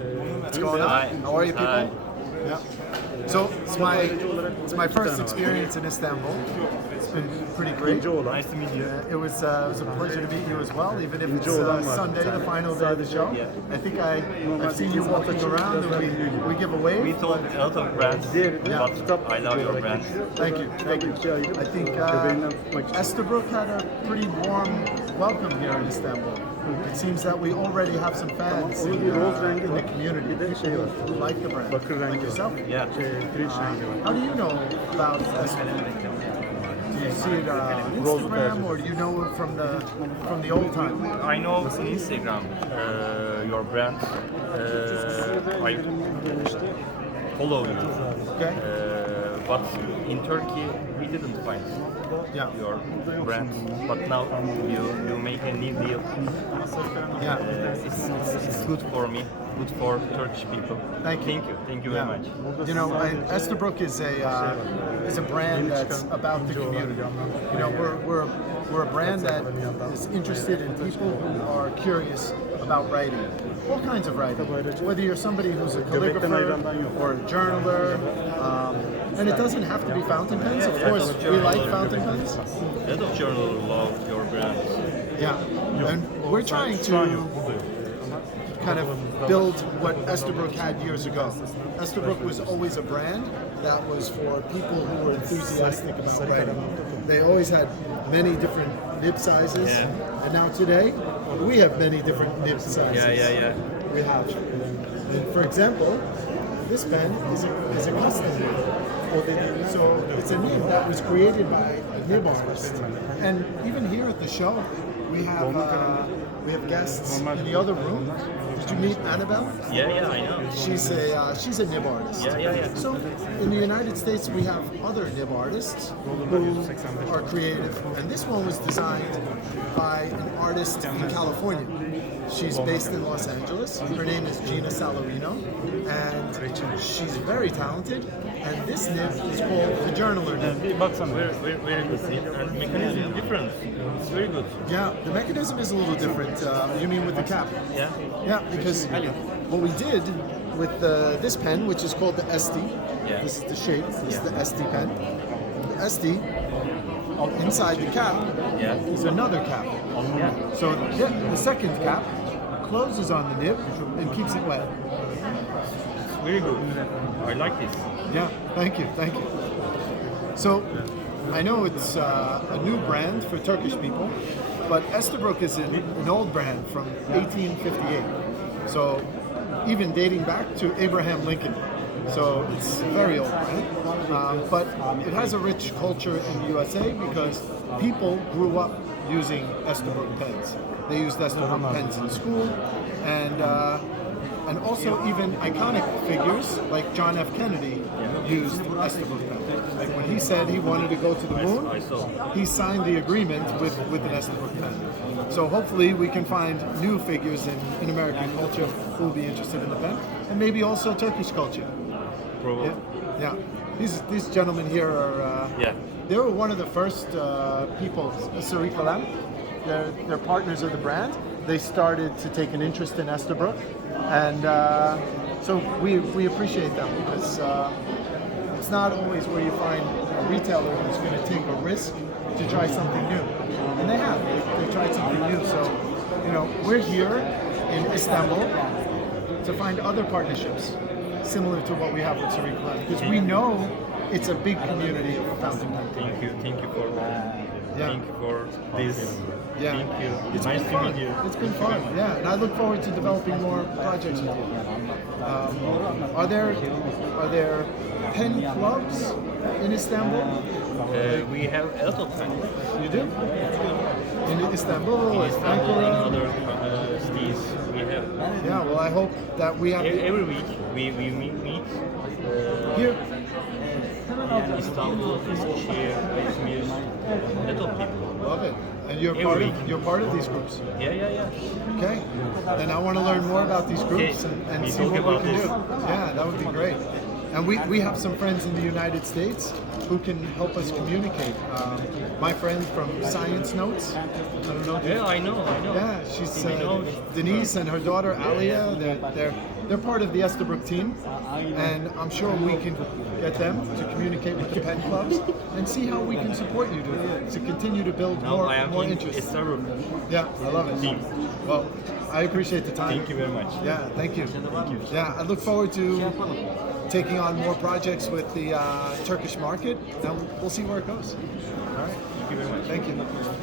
What's going on? How are you, people? Yeah. So it's my first experience in Istanbul. It's been pretty great. Nice to meet you. It was a pleasure to meet you as well, even if it's Sunday, the final day of the show. I think I've seen you walking around and we give a wave. We told a lot of brands, but I love your brand. Thank you. I think Esterbrook had a pretty warm welcome here in Istanbul. It seems that we already have some fans in the community who like the brand, like yourself. Yeah. How do you know about Esterbrook? Do you see it on Instagram, or do you know it from the old time? I know on Instagram your brand. I follow you. Okay. But in Turkey we didn't find your brand. But now you make a new deal. Yeah. It's good for me, good for Turkish people. Thank you Very much. You know, Esterbrook is a brand that's about the community. You know, we're a brand that is interested in people who are curious about writing. All kinds of writing. Whether you're somebody who's a calligrapher or a journaler, and it doesn't have to be fountain pens. Of course, we like fountain pens. A lot of journalists love your brand. Yeah, and we're trying to kind of build what Esterbrook had years ago. Esterbrook was always a brand that was for people who were enthusiastic about writing. They always had many different nib sizes, and now today we have many different nib sizes. Yeah. We have, and for example, this pen is a custom nib. So it's a nib that was created by a nib artist. And even here at the show, we have guests in the other room. Did you meet Annabelle? Yeah, I know. She's a nib artist. Yeah. So in the United States, we have other nib artists who are creative, and this one was designed by an artist in California. She's based in Los Angeles. Her name is Gina Salarino, and she's very talented. And this nib is called the Journaler nib. Very good. And mechanism different. It's very good. Yeah, the mechanism is a little different. You mean with the cap? Yeah. Yeah, because what we did with this pen, which is called the SD, this is the shape, this is the SD pen. The SD, inside the cap, is another cap. So the second cap closes on the nib and keeps it wet. Very good. I like this. Yeah, thank you. So, I know it's a new brand for Turkish people, but Esterbrook is an old brand from 1858. So, even dating back to Abraham Lincoln. So, it's a very old brand. But it has a rich culture in the USA because people grew up using Esterbrook pens. They used Esterbrook pens in school, and also even iconic figures like John F. Kennedy used Esterbrook pen. Like when he said he wanted to go to the moon, he signed the agreement with an Esterbrook pen. So hopefully we can find new figures in American culture who will be interested in the pen, and maybe also Turkish culture. Probably. Yeah. These gentlemen here are. They were one of the first people, Sari Kalam. They're partners of the brand. They started to take an interest in Esterbrook, and so we appreciate them because it's not always where you find a retailer who's going to take a risk to try something new, and they have. They tried something new. So we're here in Istanbul to find other partnerships similar to what we have with Sari Kalam, because we know it's a big community of fountain pen. Thank you for thank you for this. Yeah. Thank you. It's nice been to fun. meet you. It's been fun. Yeah, and I look forward to developing more projects with you. Are there pen clubs in Istanbul? We have a lot of time. You do? In Istanbul, In Ankara. other cities, we have. Yeah. Well, I hope that we have Every week we meet. here. Istanbul, Eskişehir, İzmir, a lot of people. Love it. And you're part of these groups. Yeah. Okay. Then I want to learn more about these groups and We see talk what we about can this. do. Yeah, that would be great. And we have some friends in the United States who can help us communicate. My friend from Science Notes, I don't know. Yeah, I know. Yeah, she's Denise and her daughter Alia. They're part of the Esterbrook team, and I'm sure we can get them to communicate with the pen clubs and see how we can support you to continue to build more interest. Esterbrook. Yeah, I love it. Team. Well, I appreciate the time. Thank you very much. Yeah, thank you. Yeah, I look forward to taking on more projects with the Turkish market, and we'll see where it goes. All right. Thank you very much. Thank you.